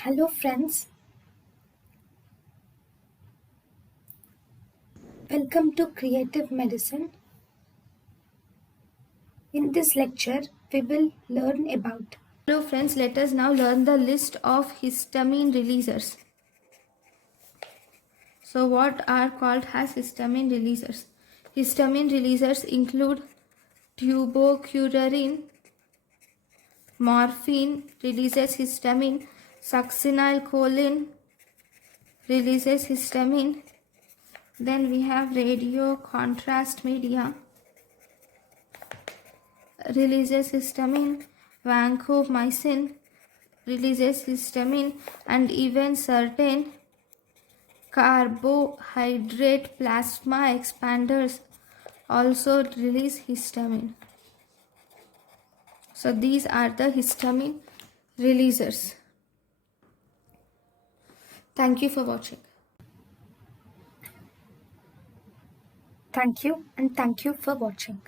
Hello friends, welcome to Creative Medicine. In this lecture, we will learn about. Hello friends, let us now learn the list of histamine releasers. So what are called as histamine releasers? Histamine releasers include tuberculin, morphine releases histamine, succinylcholine releases histamine. Then we have radio contrast media releases histamine, vancomycin releases histamine, and even certain carbohydrate plasma expanders also release histamine. So these are the histamine releasers. Thank you for watching. Thank you and thank you for watching.